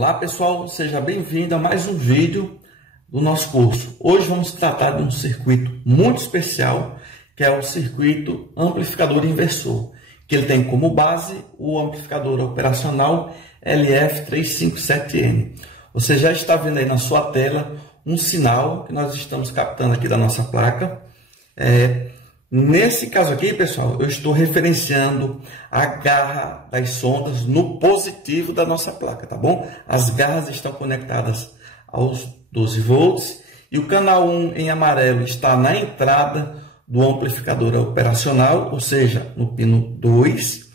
Olá pessoal, seja bem-vindo a mais um vídeo do nosso curso. Hoje vamos tratar de um circuito muito especial, que é o circuito amplificador inversor, que ele tem como base o amplificador operacional LF357N. Você já está vendo aí na sua tela um sinal que nós estamos captando aqui da nossa placa. Nesse caso aqui, pessoal, eu estou referenciando a garra das sondas no positivo da nossa placa, tá bom? As garras estão conectadas aos 12 volts e o canal 1 em amarelo está na entrada do amplificador operacional, ou seja, no pino 2.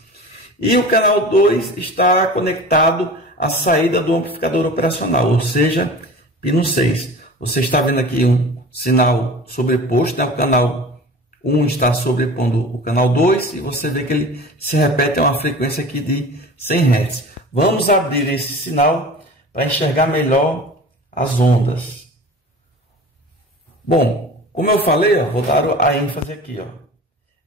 E o canal 2 está conectado à saída do amplificador operacional, ou seja, pino 6. Você está vendo aqui um sinal sobreposto, né? O canal 1 está sobrepondo o canal 2 e você vê que ele se repete a uma frequência aqui de 100 Hz. Vamos abrir esse sinal para enxergar melhor as ondas. Bom, como eu falei, vou dar a ênfase aqui.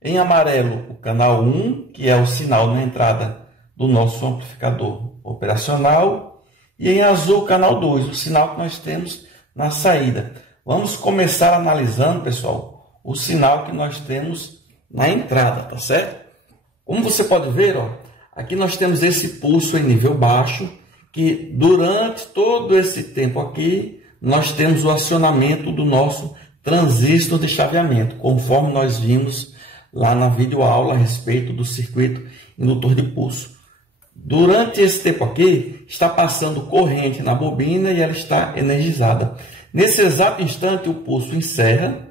Em amarelo, o canal 1, que é o sinal na entrada do nosso amplificador operacional. E em azul, o canal 2, o sinal que nós temos na saída. Vamos começar analisando, pessoal, o sinal que nós temos na entrada, tá certo? Como você pode ver, aqui nós temos esse pulso em nível baixo, que durante todo esse tempo aqui, nós temos o acionamento do nosso transistor de chaveamento, conforme nós vimos lá na videoaula a respeito do circuito indutor de pulso. Durante esse tempo aqui, está passando corrente na bobina e ela está energizada. Nesse exato instante, o pulso encerra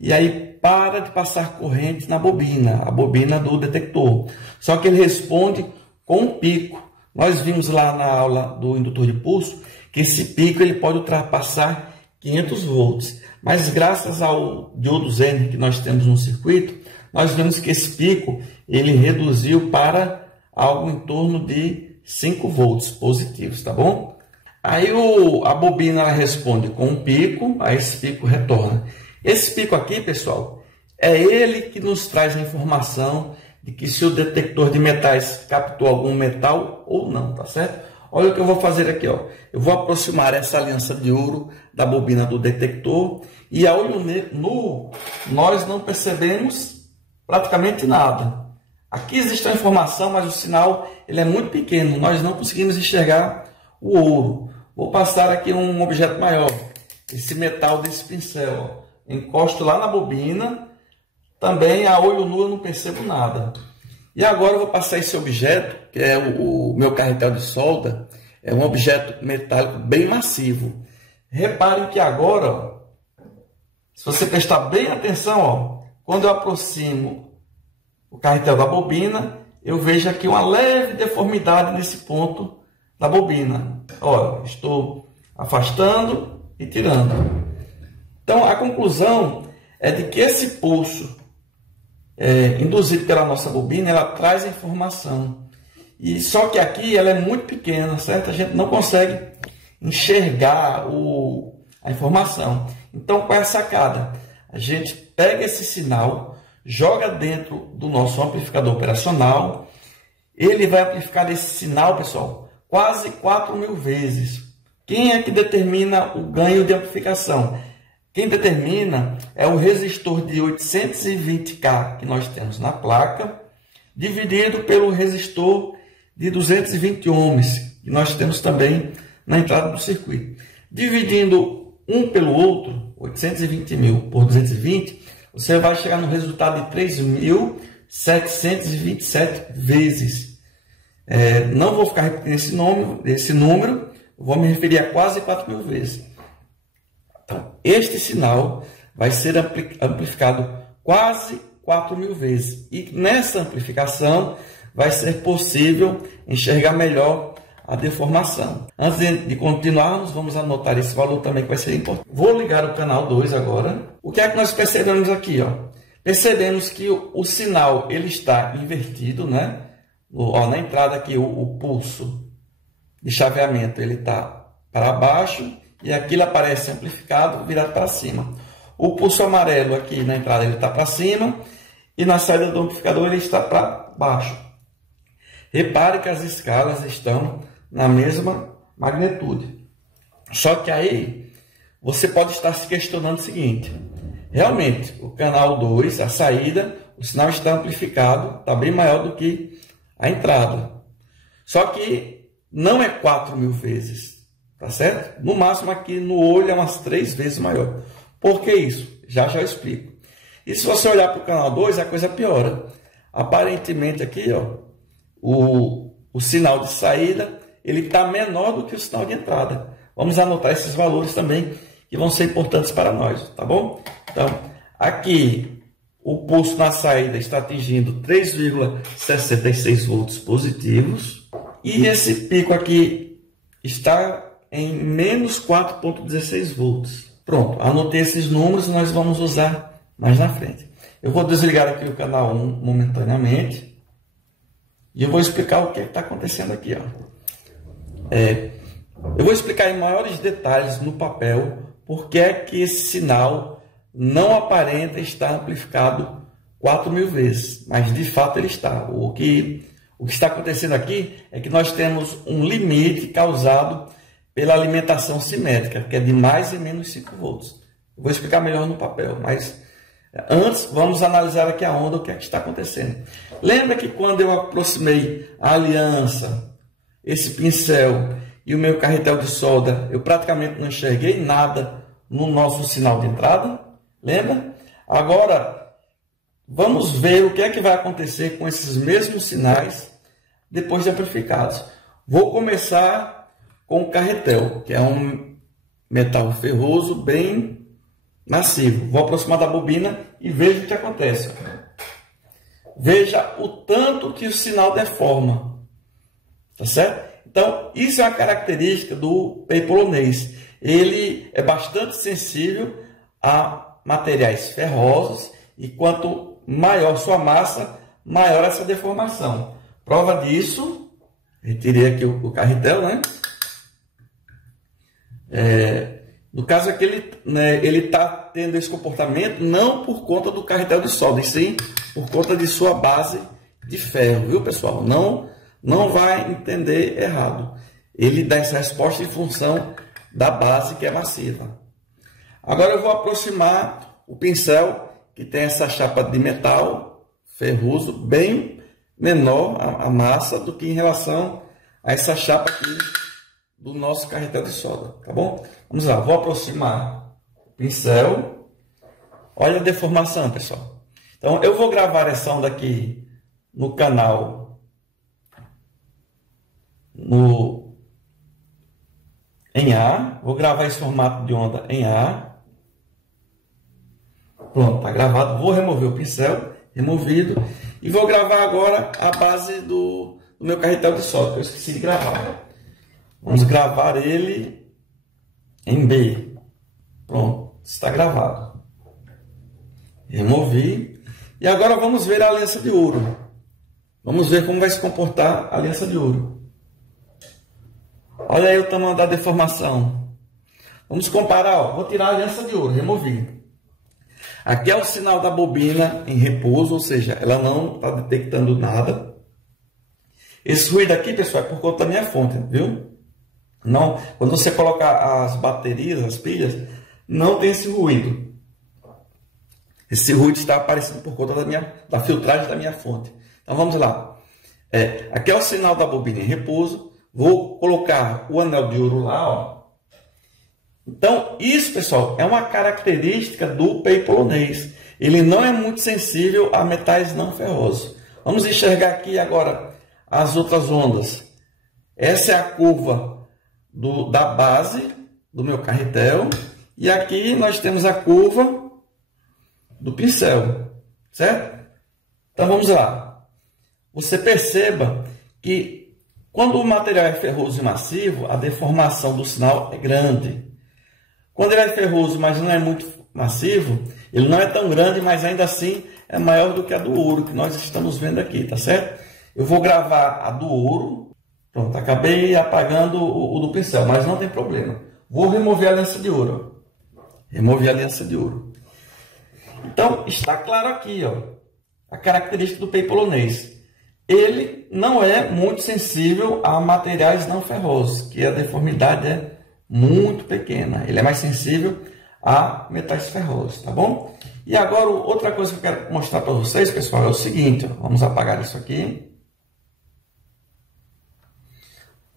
e aí para de passar corrente na bobina, a bobina do detector. Só que ele responde com um pico. Nós vimos lá na aula do indutor de pulso que esse pico ele pode ultrapassar 500 volts. Mas graças ao diodo Zener que nós temos no circuito, nós vemos que esse pico ele reduziu para algo em torno de 5 volts positivos, tá bom? Aí a bobina ela responde com um pico, aí esse pico retorna. Esse pico aqui, pessoal, é ele que nos traz a informação de que se o detector de metais captou algum metal ou não, tá certo? Olha o que eu vou fazer aqui, Eu vou aproximar essa aliança de ouro da bobina do detector e a olho nu nós não percebemos praticamente nada. Aqui existe a informação, mas o sinal ele é muito pequeno, nós não conseguimos enxergar o ouro. Vou passar aqui um objeto maior, esse metal desse pincel, encosto lá na bobina, também a olho nu eu não percebo nada. E agora eu vou passar esse objeto, que é o meu carretel de solda, é um objeto metálico bem massivo. Reparem que agora, se você prestar bem atenção, quando eu aproximo o carretel da bobina, eu vejo aqui uma leve deformidade nesse ponto da bobina. Estou afastando e tirando. Então, a conclusão é de que esse pulso induzido pela nossa bobina, ela traz a informação. E só que aqui ela é muito pequena, certo? A gente não consegue enxergar a informação. Então, qual é a sacada? A gente pega esse sinal, joga dentro do nosso amplificador operacional, ele vai amplificar esse sinal, pessoal, quase 4.000 vezes. Quem é que determina o ganho de amplificação? Quem determina é o resistor de 820K que nós temos na placa, dividido pelo resistor de 220 ohms que nós temos também na entrada do circuito. Dividindo um pelo outro, 820.000 por 220, você vai chegar no resultado de 3.727 vezes. Não vou ficar repetindo esse número, vou me referir a quase 4.000 vezes. Então, este sinal vai ser amplificado quase 4.000 vezes. E nessa amplificação vai ser possível enxergar melhor a deformação. Antes de continuarmos, vamos anotar esse valor também que vai ser importante. Vou ligar o canal 2 agora. O que é que nós percebemos aqui? Percebemos que o sinal ele está invertido, né? Na entrada aqui o pulso de chaveamento ele está para baixo. E aqui ele aparece amplificado, virado para cima. O pulso amarelo aqui na entrada ele está para cima e na saída do amplificador ele está para baixo. Repare que as escalas estão na mesma magnitude. Só que aí você pode estar se questionando o seguinte: realmente, o canal 2, a saída, o sinal está amplificado, está bem maior do que a entrada. Só que não é 4.000 vezes, tá certo? No máximo aqui no olho é umas 3 vezes maior. Por que isso? Já eu explico. E se você olhar para o canal 2, a coisa piora. Aparentemente aqui, ó, o sinal de saída ele está menor do que o sinal de entrada. Vamos anotar esses valores também, que vão ser importantes para nós, tá bom? Então, aqui o pulso na saída está atingindo 3,66 volts positivos. E esse pico aqui está em menos 4,16 volts. Pronto, anotei esses números e nós vamos usar mais na frente. Eu vou desligar aqui o canal 1 momentaneamente. E eu vou explicar o que está acontecendo aqui, ó. Eu vou explicar em maiores detalhes no papel porque é que esse sinal não aparenta estar amplificado 4.000 vezes, mas de fato ele está. O que está acontecendo aqui é que nós temos um limite causado pela alimentação simétrica, que é de mais e menos 5 volts. Eu vou explicar melhor no papel, mas antes vamos analisar aqui a onda, o que é que está acontecendo. Lembra que quando eu aproximei a aliança, esse pincel e o meu carretel de solda, eu praticamente não enxerguei nada no nosso sinal de entrada? Lembra? Agora, vamos ver o que é que vai acontecer com esses mesmos sinais depois de amplificados. Vou começar com o carretel, que é um metal ferroso bem massivo. Vou aproximar da bobina e veja o que acontece. Veja o tanto que o sinal deforma. Tá certo? Então, isso é uma característica do pei polonês. Ele é bastante sensível a materiais ferrosos e quanto maior sua massa, maior essa deformação. Prova disso, retirei aqui o carretel, né? No caso aqui, ele está tendo esse comportamento não por conta do carretel de solda, e sim por conta de sua base de ferro, viu, pessoal? Não vai entender errado. Ele dá essa resposta em função da base que é massiva. Agora eu vou aproximar o pincel que tem essa chapa de metal ferroso bem menor a massa do que em relação a essa chapa aqui do nosso carretel de solda, tá bom? Vamos lá, vou aproximar o pincel. Olha a deformação, pessoal. Então eu vou gravar essa onda aqui no canal em A, vou gravar esse formato de onda em A. Pronto, está gravado. Vou remover o pincel, removido, e vou gravar agora a base do meu carretel de solda, que eu esqueci de gravar. Vamos gravar ele em B. Pronto, está gravado. Removi. E agora vamos ver a aliança de ouro. Vamos ver como vai se comportar a aliança de ouro. Olha aí o tamanho da deformação. Vamos comparar, ó. Vou tirar a aliança de ouro, removi. Aqui é o sinal da bobina em repouso, ou seja, ela não está detectando nada. Esse ruído aqui, pessoal, é por conta da minha fonte, viu? Não, quando você colocar as baterias, as pilhas, não tem esse ruído. Esse ruído está aparecendo por conta da filtragem da minha fonte. Então vamos lá. Aqui é o sinal da bobina em repouso. Vou colocar o anel de ouro lá, ó. Então, isso, pessoal, é uma característica do pei polonês. Ele não é muito sensível a metais não ferrosos. Vamos enxergar aqui agora as outras ondas. Essa é a curva da base do meu carretel. E aqui nós temos a curva do pincel, certo? Então, vamos lá. Você perceba que quando o material é ferroso e massivo, a deformação do sinal é grande. Quando ele é ferroso, mas não é muito massivo, ele não é tão grande, mas ainda assim é maior do que a do ouro, que nós estamos vendo aqui, tá certo? Eu vou gravar a do ouro. Pronto, acabei apagando o do pincel, mas não tem problema. Vou remover a aliança de ouro. Remover a aliança de ouro. Então, está claro aqui, ó, a característica do pei polonês. ele não é muito sensível a materiais não ferrosos, que a deformidade é muito pequena. Ele é mais sensível a metais ferrosos, tá bom? E agora, outra coisa que eu quero mostrar para vocês, pessoal, é o seguinte, ó, vamos apagar isso aqui.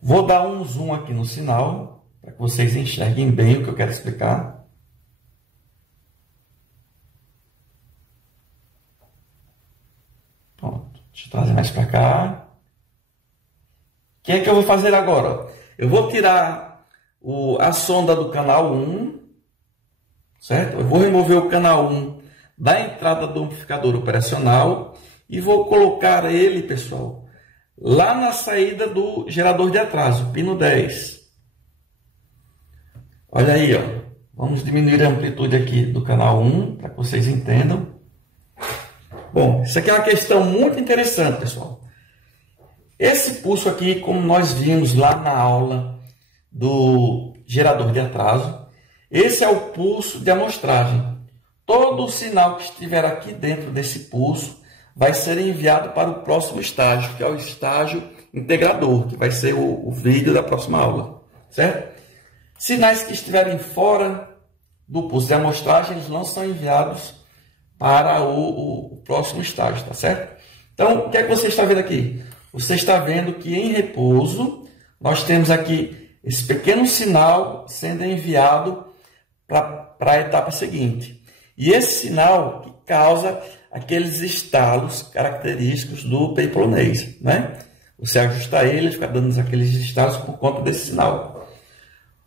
Vou dar um zoom aqui no sinal, para que vocês enxerguem bem o que eu quero explicar. Pronto, deixa eu trazer mais para cá. O que é que eu vou fazer agora? Eu vou tirar a sonda do canal 1, certo? Eu vou remover o canal 1 da entrada do amplificador operacional e vou colocar ele, pessoal, lá na saída do gerador de atraso, pino 10. Olha aí, ó. Vamos diminuir a amplitude aqui do canal 1, para que vocês entendam. Bom, isso aqui é uma questão muito interessante, pessoal. Esse pulso aqui, como nós vimos lá na aula do gerador de atraso, esse é o pulso de amostragem. Todo o sinal que estiver aqui dentro desse pulso vai ser enviado para o próximo estágio, que é o estágio integrador, que vai ser o vídeo da próxima aula, certo? Sinais que estiverem fora do pulso de amostragem, eles não são enviados para o próximo estágio, tá certo? Então, o que é que você está vendo aqui? Você está vendo que em repouso, nós temos aqui esse pequeno sinal sendo enviado para a etapa seguinte. E esse sinal que causa aqueles estalos característicos do peipolonês, né? Você ajusta ele, fica dando aqueles estalos por conta desse sinal.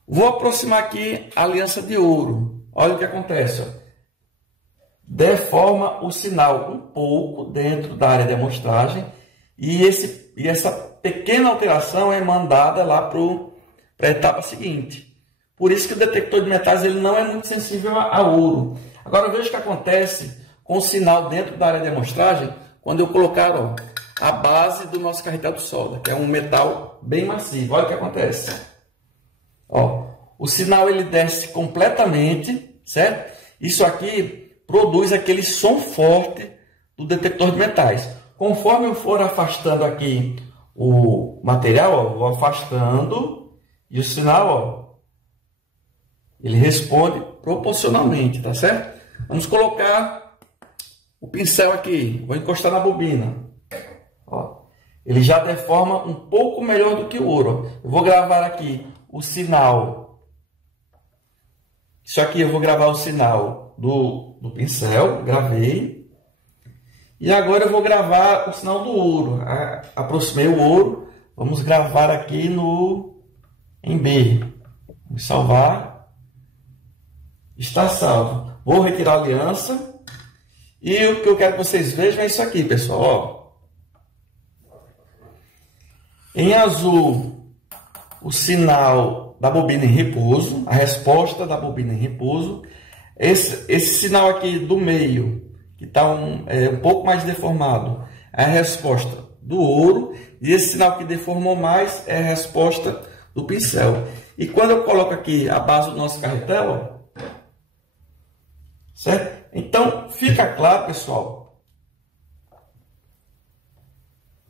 Vou aproximar aqui a aliança de ouro. Olha o que acontece, ó. Deforma o sinal um pouco dentro da área de amostragem e essa pequena alteração é mandada lá para a etapa seguinte. Por isso que o detector de metais ele não é muito sensível a ouro. Agora veja o que acontece com o sinal dentro da área de amostragem quando eu colocar, ó, a base do nosso carretel de solda, que é um metal bem macio. Olha o que acontece. Ó, o sinal ele desce completamente, certo? Isso aqui produz aquele som forte do detector de metais. Conforme eu for afastando aqui o material, ó, vou afastando e o sinal, ó, ele responde proporcionalmente, tá certo? Vamos colocar o pincel aqui, vou encostar na bobina. Ó, ele já deforma um pouco melhor do que o ouro. Eu vou gravar aqui o sinal. Isso aqui eu vou gravar o sinal do pincel, gravei. E agora eu vou gravar o sinal do ouro. Aproximei o ouro, vamos gravar aqui em B. Vamos salvar. Está salvo. Vou retirar a aliança. E o que eu quero que vocês vejam é isso aqui, pessoal. Ó. Em azul, o sinal da bobina em repouso, a resposta da bobina em repouso. Esse sinal aqui do meio, que está um pouco mais deformado, é a resposta do ouro. E esse sinal que deformou mais é a resposta do pincel. E quando eu coloco aqui a base do nosso carretel, ó, certo? Então, fica claro, pessoal.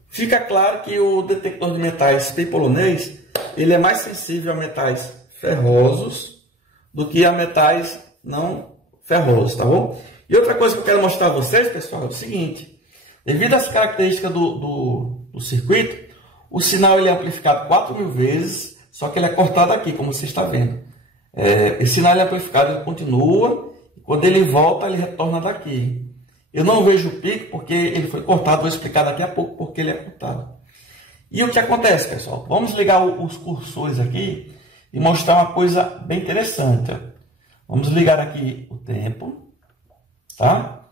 Fica claro que o detector de metais peipolonês, ele é mais sensível a metais ferrosos do que a metais não ferrosos, tá bom? E outra coisa que eu quero mostrar a vocês, pessoal, é o seguinte. Devido às características do circuito, o sinal ele é amplificado 4.000 vezes, só que ele é cortado aqui, como você está vendo. Esse sinal ele é amplificado, ele continua, e quando ele volta, ele retorna daqui. Eu não vejo o pico porque ele foi cortado, vou explicar daqui a pouco porque ele é cortado. E o que acontece, pessoal? Vamos ligar os cursores aqui e mostrar uma coisa bem interessante. Ó. Vamos ligar aqui o tempo, tá?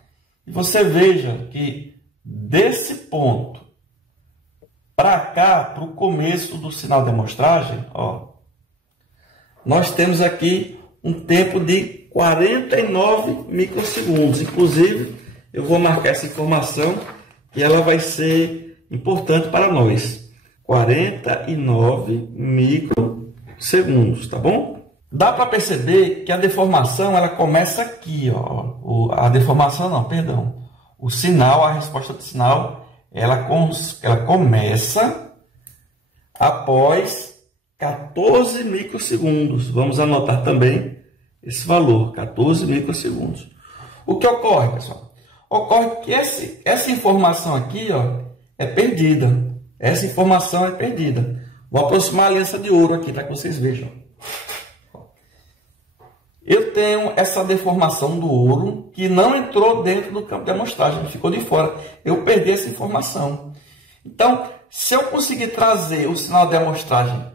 E você veja que desse ponto para cá, para o começo do sinal de amostragem, ó, nós temos aqui um tempo de 49 microsegundos. Inclusive, eu vou marcar essa informação que ela vai ser importante para nós. 49 microsegundos, tá bom? Dá para perceber que a deformação ela começa aqui, ó. A deformação não, perdão. O sinal, a resposta do sinal ela começa após 14 microsegundos. Vamos anotar também esse valor, 14 microsegundos. O que ocorre, pessoal? Ocorre que essa informação aqui, ó, é perdida. Essa informação é perdida. Vou aproximar a aliança de ouro aqui para que vocês vejam. Eu tenho essa deformação do ouro que não entrou dentro do campo de amostragem, ficou de fora. Eu perdi essa informação. Então, se eu conseguir trazer o sinal de amostragem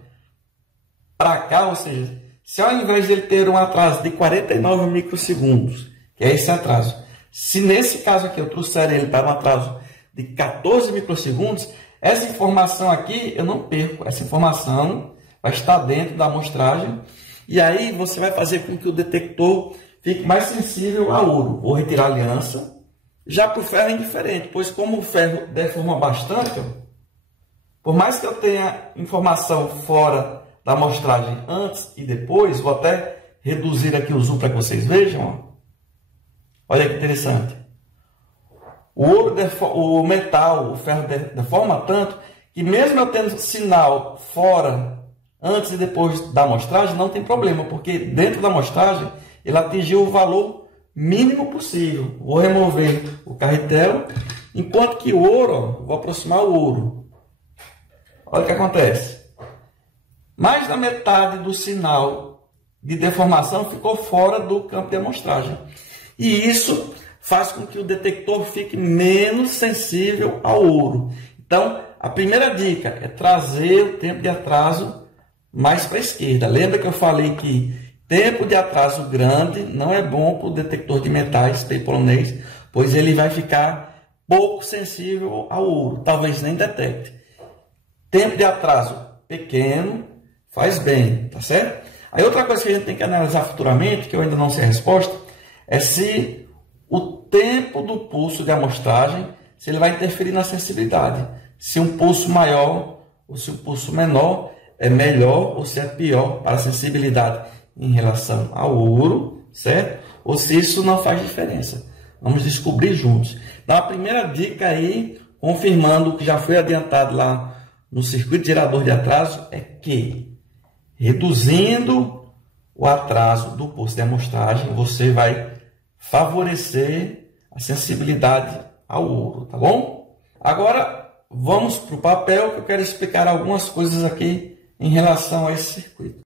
para cá, ou seja, se ao invés de ele ter um atraso de 49 microsegundos, que é esse atraso, se nesse caso aqui eu trouxer ele para um atraso de 14 microsegundos, essa informação aqui eu não perco. Essa informação vai estar dentro da amostragem. E aí você vai fazer com que o detector fique mais sensível ao ouro. Vou retirar a aliança. Já para o ferro é indiferente, pois como o ferro deforma bastante, por mais que eu tenha informação fora da amostragem antes e depois, vou até reduzir aqui o zoom para que vocês vejam. Olha que interessante. O ouro, o metal, o ferro deforma tanto que mesmo eu tendo sinal fora antes e depois da amostragem, não tem problema, porque dentro da amostragem ele atingiu o valor mínimo possível. Vou remover o carretel, enquanto que o ouro, ó, vou aproximar o ouro. Olha o que acontece. Mais da metade do sinal de deformação ficou fora do campo de amostragem. E isso faz com que o detector fique menos sensível ao ouro. Então, a primeira dica é trazer o tempo de atraso mais para a esquerda. Lembra que eu falei que tempo de atraso grande não é bom para o detector de metais polonês, pois ele vai ficar pouco sensível ao ouro, talvez nem detecte. Tempo de atraso pequeno faz bem, tá certo? Aí outra coisa que a gente tem que analisar futuramente, que eu ainda não sei a resposta, é se o tempo do pulso de amostragem, se ele vai interferir na sensibilidade. Se um pulso maior ou se um pulso menor é melhor ou se é pior para a sensibilidade em relação ao ouro, certo? Ou se isso não faz diferença. Vamos descobrir juntos. Então, a primeira dica aí, confirmando o que já foi adiantado lá no circuito gerador de atraso, é que reduzindo o atraso do pulso de amostragem, você vai favorecer a sensibilidade ao ouro, tá bom? Agora, vamos para o papel, que eu quero explicar algumas coisas aqui em relação a esse circuito.